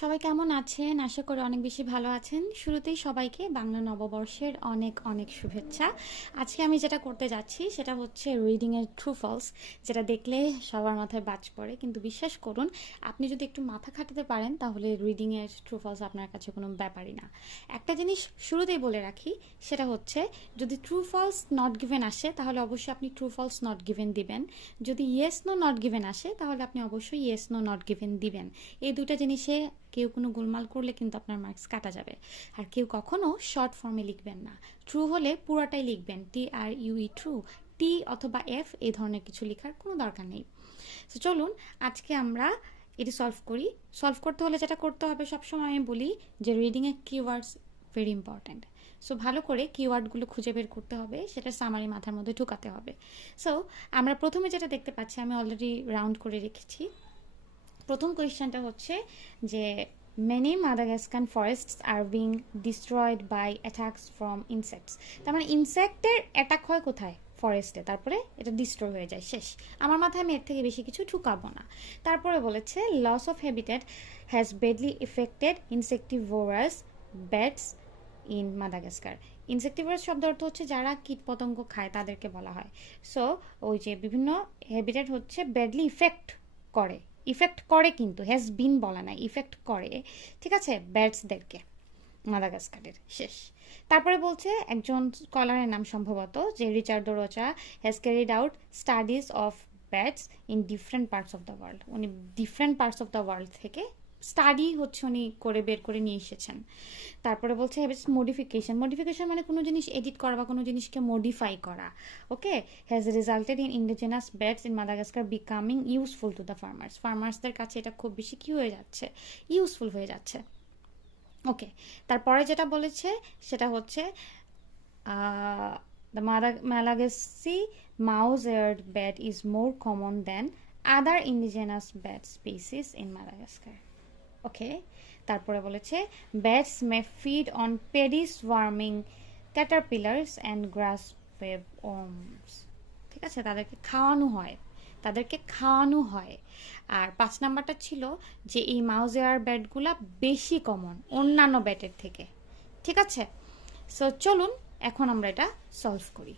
সবাই কেমন আছেন? আশা করি অনেক বেশি ভালো আছেন। শুরুতেই সবাইকে বাংলা নববর্ষের অনেক অনেক শুভেচ্ছা। আজকে আমি যেটা করতে যাচ্ছি সেটা হচ্ছে রিডিংয়ের ট্রু ফলস, যেটা দেখলে সবার মাথায় বাজ পড়ে, কিন্তু বিশ্বাস করুন আপনি যদি একটু মাথা খাটাতে পারেন তাহলে রিডিংয়ের ট্রু ফলস আপনার কাছে কোনো ব্যাপারই না। একটা জিনিস শুরুতেই বলে রাখি, সেটা হচ্ছে যদি ট্রু ফলস নট গিভেন আসে তাহলে অবশ্যই আপনি ট্রু ফলস নট গিভেন দিবেন। যদি ইয়েস নো নট গিভেন আসে তাহলে আপনি অবশ্যই ইয়েস নো নট গিভেন দিবেন। এই দুটো জিনিসে কেউ কোনো গোলমাল করলে কিন্তু আপনার মার্কস কাটা যাবে। আর কেউ কখনো শর্ট ফর্মে লিখবেন না। ট্রু হলে পুরোটাই লিখবেন, TRUE ট্রু। টি অথবা এফ এই ধরনের কিছু লেখার কোনো দরকার নেই। তো চলুন আজকে আমরা এটি সলভ করি। সলভ করতে হলে যেটা করতে হবে, সবসময় আমি বলি যে রিডিংয়ে কিওয়ার্ডস ভেরি ইম্পর্ট্যান্ট। সো ভালো করে কিওয়ার্ডগুলো খুঁজে বের করতে হবে, সেটা সামারি মাথার মধ্যে ঢুকাতে হবে। সো আমরা প্রথমে যেটা দেখতে পাচ্ছি, আমি অলরেডি রাউন্ড করে রেখেছি। প্রথম কোয়েশ্চেনটা হচ্ছে যে many Madagascan forests are being destroyed by attacks from insects। তার মানে ইনসেক্টের অ্যাটাক হয় কোথায়? ফরেস্টে, তারপরে এটা ডিস্ট্রয় হয়ে যায়, শেষ। আমার মাথায় আমি এর থেকে বেশি কিছু ঢুকাবো না। তারপরে বলেছে loss of habitat has badly affected insectivorous bats in Madagascar. Insectivorous শব্দ অর্থ হচ্ছে যারা কীটপতঙ্গ খায় তাদেরকে বলা হয়। সো ওই যে বিভিন্ন হ্যাবিটেট হচ্ছে ব্যাডলি ইফেক্ট করে, ইফেক্ট করে, কিন্তু হ্যাজ বিন বলা নাই, ইফেক্ট করে, ঠিক আছে, ব্যাটসদেরকে মাদাগাস্কারের, শেষ। তারপরে বলছে একজন স্কলারের নাম সম্ভবত, যে Ricardo Rocha has carried out studies of bats in different parts of the world. উনি different parts of the world থেকে স্টাডি হচ্ছে উনি করে বের করে নিয়ে এসেছেন। তারপরে বলছে হ্যাবিটস মডিফিকেশন। মডিফিকেশন মানে কোনো জিনিস এডিট করা বা কোনো জিনিসকে মডিফাই করা। Okay, has resulted in indigenous bats in Madagascar becoming useful to the farmers. ফার্মার্সদের কাছে এটা খুব বেশি কী হয়ে যাচ্ছে? ইউজফুল হয়ে যাচ্ছে। ওকে, তারপরে যেটা বলেছে সেটা হচ্ছে the Malagasy mouse eared bat is more common than other indigenous bat species in Madagascar. Okay, তারপরে বলেছে bats may feed on paddy swarming caterpillars and grass web worms. ঠিক আছে, তাদেরকে খাওয়ানো হয়, তাদেরকে খাওয়ানো হয়। আর 5 নাম্বারটা ছিল যে এই মাউজেয়ার ব্যাটগুলা বেশি কমন অন্যান্য ব্যাটের থেকে। ঠিক আছে, সো চলুন এখন আমরা এটা সলভ করি।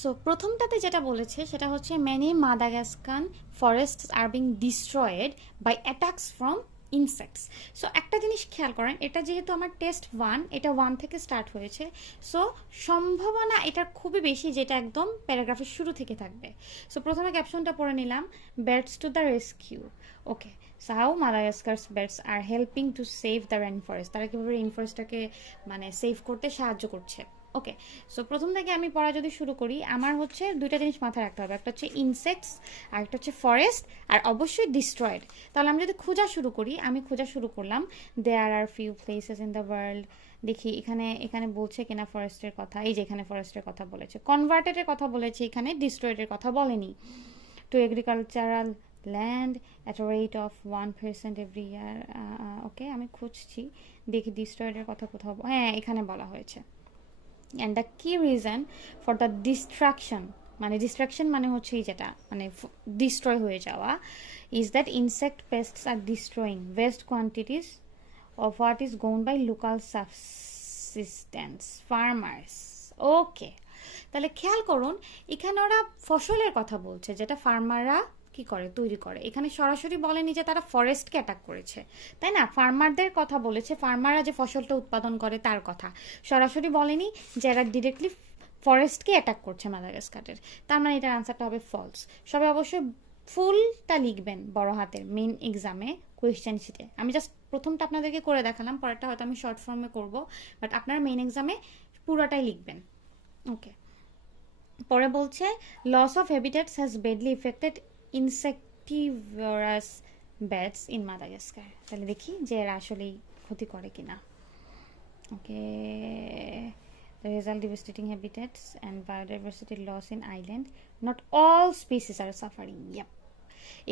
সো প্রথমটাতে যেটা বলেছে সেটা হচ্ছে many Madagascan forests are being destroyed by attacks from insects. So একটা জিনিস খেয়াল করেন, এটা যেহেতু আমার টেস্ট 1, এটা 1 থেকে স্টার্ট হয়েছে, সো সম্ভাবনা এটার খুবই বেশি যেটা একদম প্যারাগ্রাফের শুরু থেকে থাকবে। সো প্রথমে ক্যাপশনটা পড়ে নিলাম, bats to the rescue. Okay, so how Madagascar's bats are helping to save the rain forest. তারা কীভাবে রেইন ফরেস্টটাকে মানে সেভ করতে সাহায্য করছে। ওকে, সো প্রথম থেকে আমি পড়া যদি শুরু করি, আমার হচ্ছে দুইটা জিনিস মাথায় রাখতে হবে, একটা হচ্ছে ইনসেক্টস আর একটা হচ্ছে ফরেস্ট, আর অবশ্যই ডিস্ট্রয়েড। তাহলে আমি যদি খোঁজা শুরু করি, আমি খোঁজা শুরু করলাম, there are few places in the world. দেখি এখানে এখানে বলছে কিনা ফরেস্টের কথা, এই যে এখানে ফরেস্টের কথা বলেছে, কনভার্টেডের কথা বলেছে, এখানে ডিস্ট্রয়েডের কথা বলেনি। To agricultural land at a rate of 1% every year। Okay, আমি খুঁজছি, দেখি ডিস্ট্রয়েডের কথা কোথাও, হ্যাঁ এখানে বলা হয়েছে। And the key reason for the destruction, মানে ডিস্ট্রাকশন মানে হচ্ছে যেটা মানে ডিস্ট্রয় হয়ে যাওয়া, is that insect pests are destroying vast quantities of what is grown by local subsistence farmers. Okay, তাহলে খেয়াল করুন এখানে ওরা ফসলের কথা বলছে যেটা ফার্মাররা কি করে, তৈরি করে। এখানে সরাসরি বলেনি যে তারা ফরেস্টকে অ্যাটাক করেছে, তাই না? ফার্মারদের কথা বলেছে, ফার্মাররা যে ফসলটা উৎপাদন করে তার কথা সরাসরি বলেনি যে এরা ডিরেক্টলি ফরেস্টকে অ্যাটাক করছে মাদাগাস্কারের। তার মানে এটার আনসারটা হবে ফলস। সবাই অবশ্যই ফুলটা লিখবেন বড় হাতের মেইন এক্সামে কোয়েশ্চেন শিটে। আমি জাস্ট প্রথমটা আপনাদেরকে করে দেখালাম, পরেরটা হয়তো আমি শর্ট ফর্মে করব, বাট আপনার মেইন এক্সামে পুরোটাই লিখবেন। ওকে, পরে বলছে loss of habitats has badly affected insectivorous bats in Madagascar. তাহলে দেখি যে এরা আসলেই ক্ষতি করে কিনা। ওকে, the result devastating habitats and biodiversity loss in island, not all species are suffering। yep,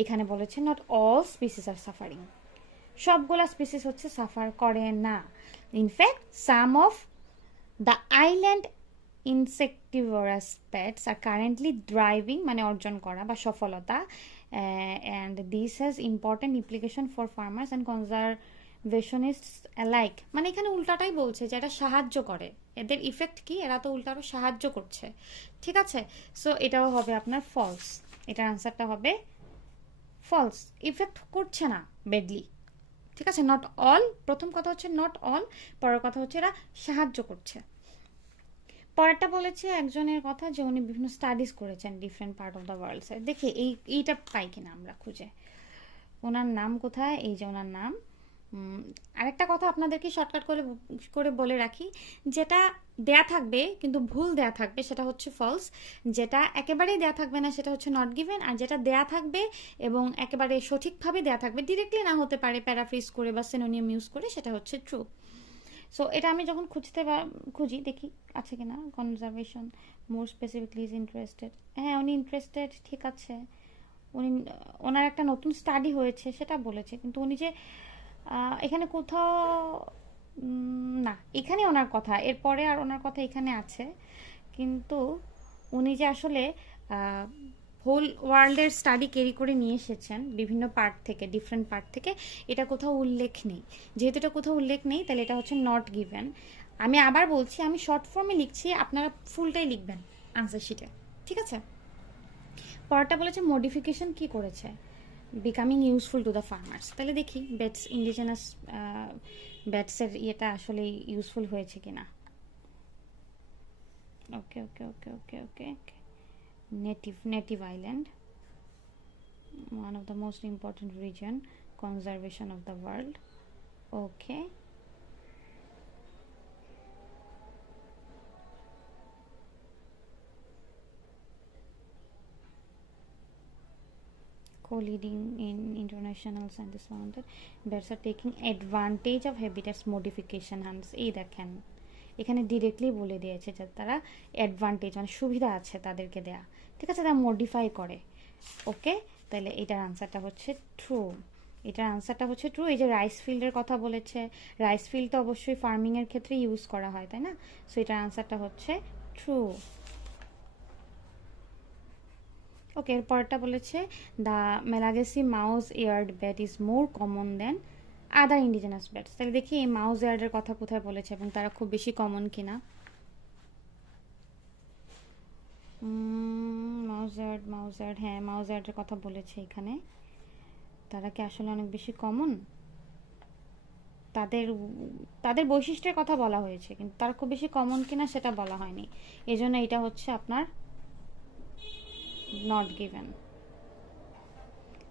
এখানে বলেছে not all species are suffering, সবগুলা স্পিসিস হচ্ছে সাফার করে না। In fact some of the island insectivorous pets are currently driving মানে অর্জন করা বা সফলতা and this has important implication for farmers and conservationists alike. মানে এখানে উল্টাটাই বলছে যে এটা সাহায্য করে, এদের ইফেক্ট কি, এরা তো উল্টা আরো সাহায্য করছে, ঠিক আছে। সো এটাও হবে আপনার ফলস, এটার আনসারটা হবে ফলস, ইফেক্ট করছে না বেডলি, ঠিক আছে। নট অল, প্রথম কথা হচ্ছে নট অল, পরের কথা হচ্ছে এরা সাহায্য করছে। পরেরটা বলেছে একজনের কথা যে উনি বিভিন্ন স্টাডিজ করেছেন different part of the world. দেখি এইটা পাই কিনা আমরা খুঁজে, ওনার নাম কোথায়, এই যে ওনার নাম। আরেকটা কথা আপনাদেরকে শর্টকাট করে বলে রাখি, যেটা দেয়া থাকবে কিন্তু ভুল দেয়া থাকবে সেটা হচ্ছে ফলস, যেটা একেবারেই দেয়া থাকবে না সেটা হচ্ছে নট গিভেন, আর যেটা দেয়া থাকবে এবং একেবারে সঠিকভাবে দেয়া থাকবে, ডিরেক্টলি না হতে পারে প্যারাফ্রেজ করে বা সিনোনিয়াম ইউজ করে, সেটা হচ্ছে ট্রু। সো এটা আমি যখন খুঁজি দেখি আছে কিনা, conservation more specifically is interested, হ্যাঁ উনি ইন্টারেস্টেড, ঠিক আছে। উনি ওনার একটা নতুন স্টাডি হয়েছে সেটা বলেছে, কিন্তু উনি যে এখানে কোথাও না, এখানে ওনার কথা, এরপরে আর ওনার কথা এখানে আছে, কিন্তু উনি যে আসলে হোল ওয়ার্ল্ডের স্টাডি ক্যারি করে নিয়ে এসেছেন বিভিন্ন পার্ট থেকে, ডিফারেন্ট পার্ট থেকে, এটা কোথাও উল্লেখ নেই। যেহেতু এটা কোথাও উল্লেখ নেই তাহলে এটা হচ্ছে নট গিভেন। আমি আবার বলছি, আমি শর্ট ফর্মে লিখছি, আপনারা ফুলটাই লিখবেন আনসার শিটে, ঠিক আছে। পরেরটা বলেছে মডিফিকেশন কি করেছে, becoming useful to the farmers. তাহলে দেখি বেটস ইন্ডিজিনাস ব্যাটসের ইয়েটা আসলে ইউজফুল হয়েছে কিনা। ওকে ওকে ওকে ওকে ওকে native island, one of the most important region, conservation of the world. Okay, co-leading in international scientists found that birds are taking advantage of habitats modification and এই দেখেন এখানে directly বলে দিয়েছে যে তারা অ্যাডভান্টেজ মানে সুবিধা আছে তাদেরকে দেয়া, ঠিক আছে, তারা মডিফাই করে। ওকে, তাহলে এটার আনসারটা হচ্ছে ট্রু, এটার আনসারটা হচ্ছে ট্রু। এই যে রাইস ফিল্ডের কথা বলেছে, রাইস ফিল্ড তো অবশ্যই ফার্মিংয়ের ক্ষেত্রে ইউজ করা হয়, তাই না। সো এটার আনসারটা হচ্ছে ট্রু। ওকে, এরপরটা বলেছে the Malagasy mouse eared bat is more common than other indigenous bats. তাহলে দেখি এই মাউস এয়ার্ডের কথা কোথায় বলেছে এবং তারা খুব বেশি কমন কিনা। মাউজার্ড, হ্যাঁ মাউজার্ডের কথা বলেছে এখানে। তারা কি আসলে অনেক বেশি কমন, তাদের তাদের বৈশিষ্ট্যের কথা বলা হয়েছে কিন্তু তারা খুব বেশি কমন কিনা সেটা বলা হয়নি, এজন্য এটা হচ্ছে আপনার নট গিভেন।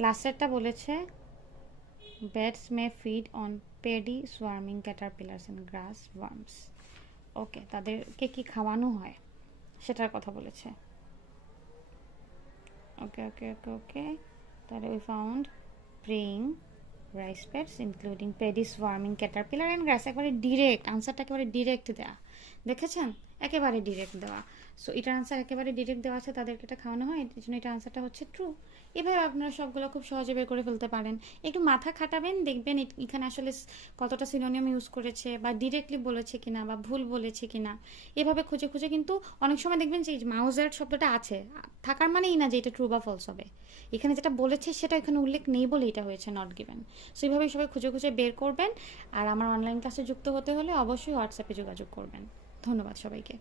লাস্টেরটা বলেছে birds may feed on paddy swarming caterpillars and grass worms. ওকে, তাদেরকে কি খাওয়ানো হয় সেটার কথা বলেছে। ওকে ওকে ওকে ওকে তাহলে we found preying rice beds including paddy swarming caterpillar and grass। একেবারে ডিরেক্ট আনসারটা, একেবারে ডিরেক্ট দেওয়া, দেখেছেন একেবারে ডিরেক্ট দেওয়া। সো এটার আনসার একেবারে ডিরেক্ট দেওয়া আছে, তাদেরকে এটা খাওয়ানো হয়, এই জন্য এটা আনসারটা হচ্ছে ট্রু। এভাবে আপনারা সবগুলো খুব সহজে বের করে ফেলতে পারেন, একটু মাথা খাটাবেন, দেখবেন এখানে আসলে কতটা সিনোনিয়াম ইউজ করেছে বা ডিরেক্টলি বলেছে কিনা বা ভুল বলেছে কিনা, এভাবে খুঁজে খুঁজে। কিন্তু অনেক সময় দেখবেন যে মাউজার্ড শব্দটা আছে থাকার মানেই না যে এটা ট্রু বা ফলস হবে, এখানে যেটা বলেছে সেটা এখানে উল্লেখ নেই বলে এটা হয়েছে নট গিভেন। সো এইভাবে সবাই খুঁজে খুঁজে বের করবেন। আর আমার অনলাইন ক্লাসে যুক্ত হতে হলে অবশ্যই হোয়াটসঅ্যাপে যোগাযোগ করবেন। ধন্যবাদ সবাইকে।